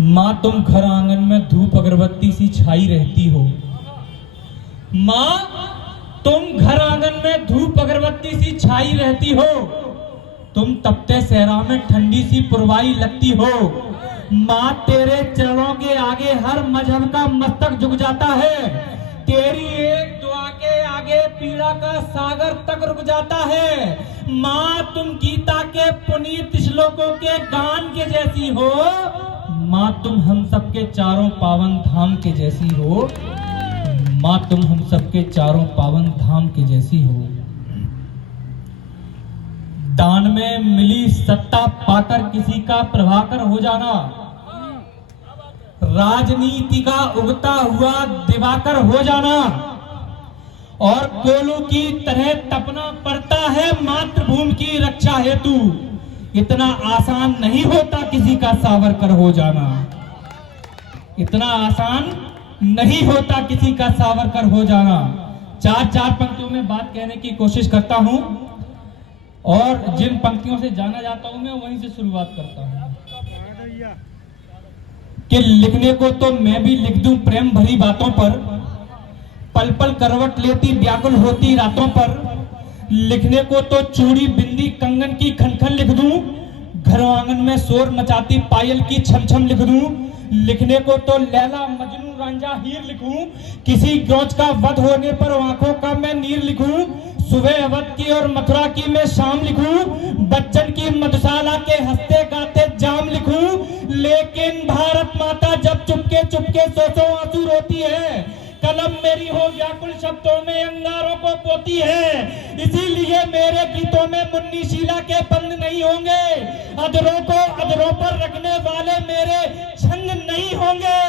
माँ तुम घर आंगन में धूप अगरबत्ती सी छाई रहती हो। माँ तुम घर आंगन में धूप अगरबत्ती सी छाई रहती हो। तुम तपते सहरा में ठंडी सी पुरवाई लगती हो। माँ तेरे चरणों के आगे हर मजहब का मस्तक झुक जाता है। तेरी एक दुआ के आगे पीड़ा का सागर तक रुक जाता है। माँ तुम गीता के पुनीत श्लोकों के गान के जैसी हो। माँ तुम हम सबके चारों पावन धाम के जैसी हो। माँ तुम हम सबके चारों पावन धाम के जैसी हो। दान में मिली सत्ता पाकर किसी का प्रभाकर हो जाना, राजनीति का उगता हुआ दिवाकर हो जाना और कोलू की तरह तपना पड़ता है मातृभूमि की रक्षा हेतु। इतना आसान नहीं होता किसी का सावरकर हो जाना। इतना आसान नहीं होता किसी का सावरकर हो जाना। चार चार पंक्तियों में बात कहने की कोशिश करता हूं और जिन पंक्तियों से जाना जाता हूं मैं वहीं से शुरुआत करता हूं कि लिखने को तो मैं भी लिख दूं प्रेम भरी बातों पर, पल पल करवट लेती व्याकुल होती रातों पर। लिखने को तो चूड़ी बिंदी कंगन की खनखन लिख दूं, घर आंगन में शोर मचाती पायल की छम छम लिख दूं। लिखने को तो लैला मजनू रांझा हीर लिखूं, किसी ग्रोच का वध होने पर आंखों का मैं नीर लिखूं। सुबह अवध की और मथुरा की मैं शाम लिखूं, बच्चन की मधुशाला के हंसते गाते जाम लिखूं। लेकिन भारत माता जब चुपके चुपके सौ आंसू रोती है, कलम मेरी हो व्याकुल शब्दों में अंगारों को पोती है। इसीलिए मेरे गीतों में मुन्नी शीला के बंद नहीं होंगे, अधरों को अधरों पर रखने वाले मेरे छंद नहीं होंगे।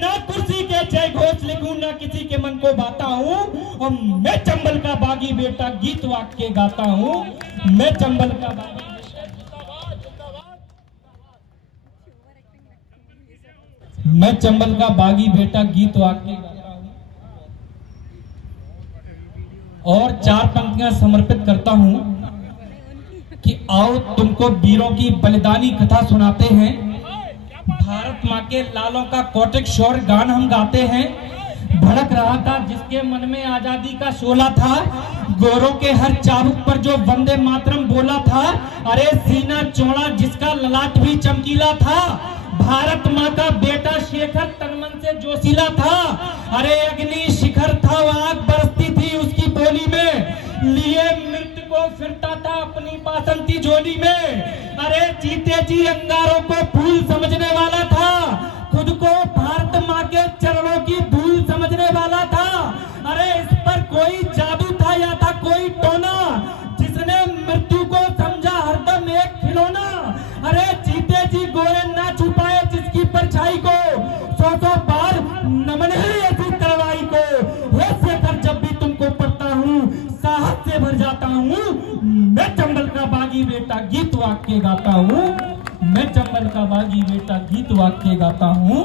ना कुर्सी के जय घोष लिखूं, ना किसी के मन को बाता हूं। और मैं चंबल का बागी बेटा गीत वाक्य गाता हूं। मैं चंबल का बागी मैं चंबल का बागी बेटा गीत वाक्य गाता हूं और चार पंक्तियां समर्पित करता हूं कि आओ तुमको वीरों की बलिदानी कथा सुनाते हैं। भारत माँ के लालों का कौटिक शौर्य गान हम गाते हैं। भड़क रहा था जिसके मन में आजादी का शोला था, गोरों के हर चाबुक पर जो वंदे मातरम बोला था। अरे सीना चौड़ा जिसका ललाट भी चमकीला था, भारत माँ का बेटा शेखर तनमन से जोशीला था। अरे अग्नि शिखर था, आग बरसती थी उसकी बोली में, लिए मृत्यु को फिरता था अपनी बासंती झोली में। अरे जीते जी अंगारों को फूल समझने वाला था, खुद को भारत माँ के चरणों की धूल समझने वाला था। अरे इस पर कोई जादू था या था कोई टोना, जिसने मृत्यु को समझा हरदम एक खिलौना। अरे जीते जी गोरे ना छुपाए जिसकी परछाई को, सौ बार नमन है ऐसी कार्रवाई को। हे शेखर जब भी तुमको पढ़ता हूँ साहस से भर जाता हूँ। मैं चंबल का बागी बेटा गीत वाक्य गाता हूँ। मैं चंबल का बागी बेटा गीत वाक्य गाता हूँ।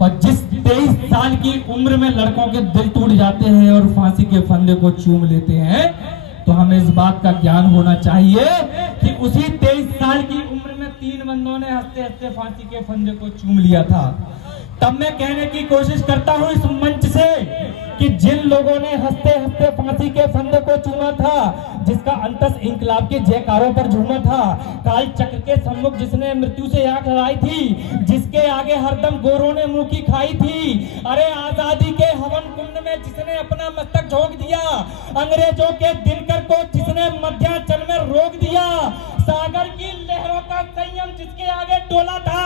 और जिस 23 साल की उम्र में लड़कों के दिल टूट जाते हैं और फांसी के फंदे को चूम लेते हैं, तो हमें इस बात का ज्ञान होना चाहिए कि उसी 23 साल की उम्र में 3 बंदों ने हंसते हंसते फांसी के फंदे को चूम लिया था। तब मैं कहने की कोशिश करता हूं इस मंच से कि जिन लोगों ने हंसते हंसते फांसी के फंदे को चूमा था, जिसका अंतस इंकलाब के जयकारों पर झूमा था, काल चक्र के सम्मुख जिसने मृत्यु से आंख लड़ाई थी, जिसके आगे हरदम गोरों ने मुंह की खाई थी। अरे आजादी के हवन कुंड में जिसने अपना मस्तक झोंक दिया, अंग्रेजों के दिनकर को जिसने मध्यांचल में रोक दिया, सागर की लहरों का संयम जिसके आगे टोला था,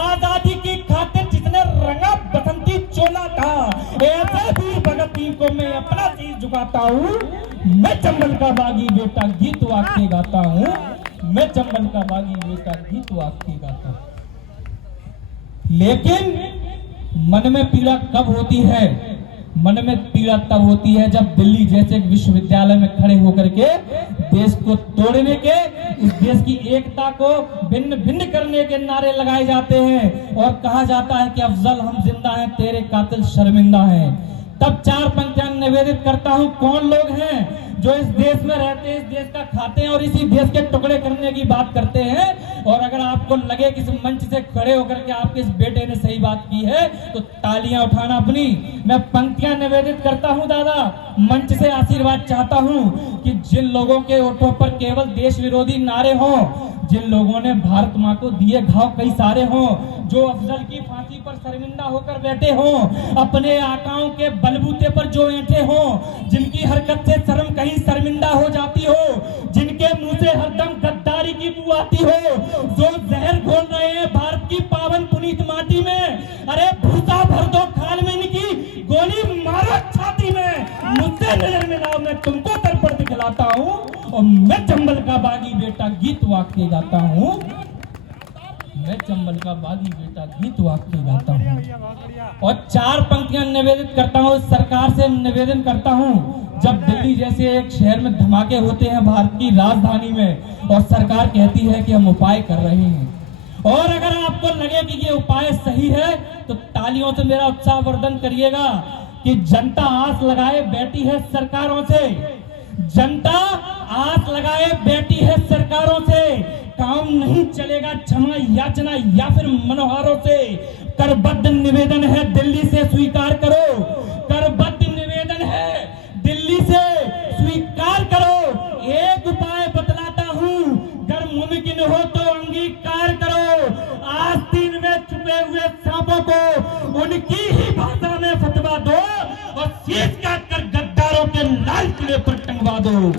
आजादी की खातिर जिसने रंगा बसंती चोला था, ऐसे वीर भगत सिंह को मैं अपना शीश झुकाता हूँ। मैं चंबल का बागी बेटा गीत वाक्य गाता हूँ। मैं चंबल का बागी बेटा गीत वाक्य गाता हूँ। लेकिन मन में पीड़ा कब होती है? मन में पीड़ा तब होती है जब दिल्ली जैसे विश्वविद्यालय में खड़े होकर के देश को तोड़ने के, इस देश की एकता को भिन्न भिन्न करने के नारे लगाए जाते हैं और कहा जाता है कि अफजल हम जिंदा हैं, तेरे कातिल शर्मिंदा हैं। तब चार पंक्तियां निवेदित करता हूं। कौन लोग हैं जो इस देश में रहते हैं, इस देश का खाते हैं और इसी देश के टुकड़े करने की बात करते हैं। और अगर आपको लगे कि इस मंच से खड़े होकर के आपके इस बेटे ने सही बात की है तो तालियां उठाना अपनी। मैं पंक्तियां निवेदित करता हूं दादा, मंच से आशीर्वाद चाहता हूं कि जिन लोगों के ओठों पर केवल देश विरोधी नारे हों, जिन लोगों ने भारत मां को दिए घाव कई सारे हों, जो अफजल की फांसी पर शर्मिंदा होकर बैठे हों, अपने आकाओं के बलबूते पर जो ऐंठे हों, जिनकी हरकत से शर्म कहीं शर्मिंदा हो जाती हो, जिनके मुंह से हरदम गद्दारी की बू आती हो, जो जहर घोल रहे हैं भारत की पावन पुनीत माटी में, अरे भूसा भर दो खाल में इनकी, गोली मारो छाती में, मुझसे नजर मिलाओ मैं तुमको दर्पण दिखलाता हूं, और मैं चंबल का बागी बेटा गीत वाक्य गाता हूं, मैं चंबल का बागी बेटा गीत वाक्य गाता हूं। और 4 पंक्तियां निवेदित करता हूं, सरकार से निवेदन करता हूं, जब दिल्ली जैसे एक शहर में धमाके होते हैं भारत की राजधानी में और सरकार कहती है कि हम उपाय कर रहे हैं, और अगर आपको लगे कि ये उपाय सही है तो तालियों से मेरा उत्साहवर्धन करिएगा कि जनता आस लगाए बैठी है सरकारों से, जनता आस लगाए बैठी है सरकारों से, काम नहीं चलेगा क्षमा याचना या फिर मनोहारों से। करबद्ध निवेदन है दिल्ली से स्वीकार करो, करबद्ध निवेदन है दिल्ली से स्वीकार करो। एक उपाय बतलाता हूं, अगर मुमकिन हो तो अंगीकार करो, आस्तीन में छुपे हुए सांपों को उनकी ही भाषा में फतवा दो और शीश काट कर गद्दारों के लाल किले पर टंगवा दो,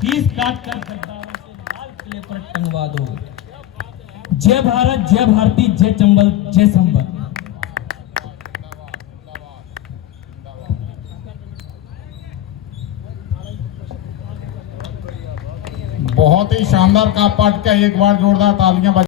शीश काट कर गद्दारों के लाल किले पर टंगवा दो। जय भारत, जय भारती, जय चंबल, जय संबल। बहुत ही शानदार का पाठ का, एक बार जोरदार तालियां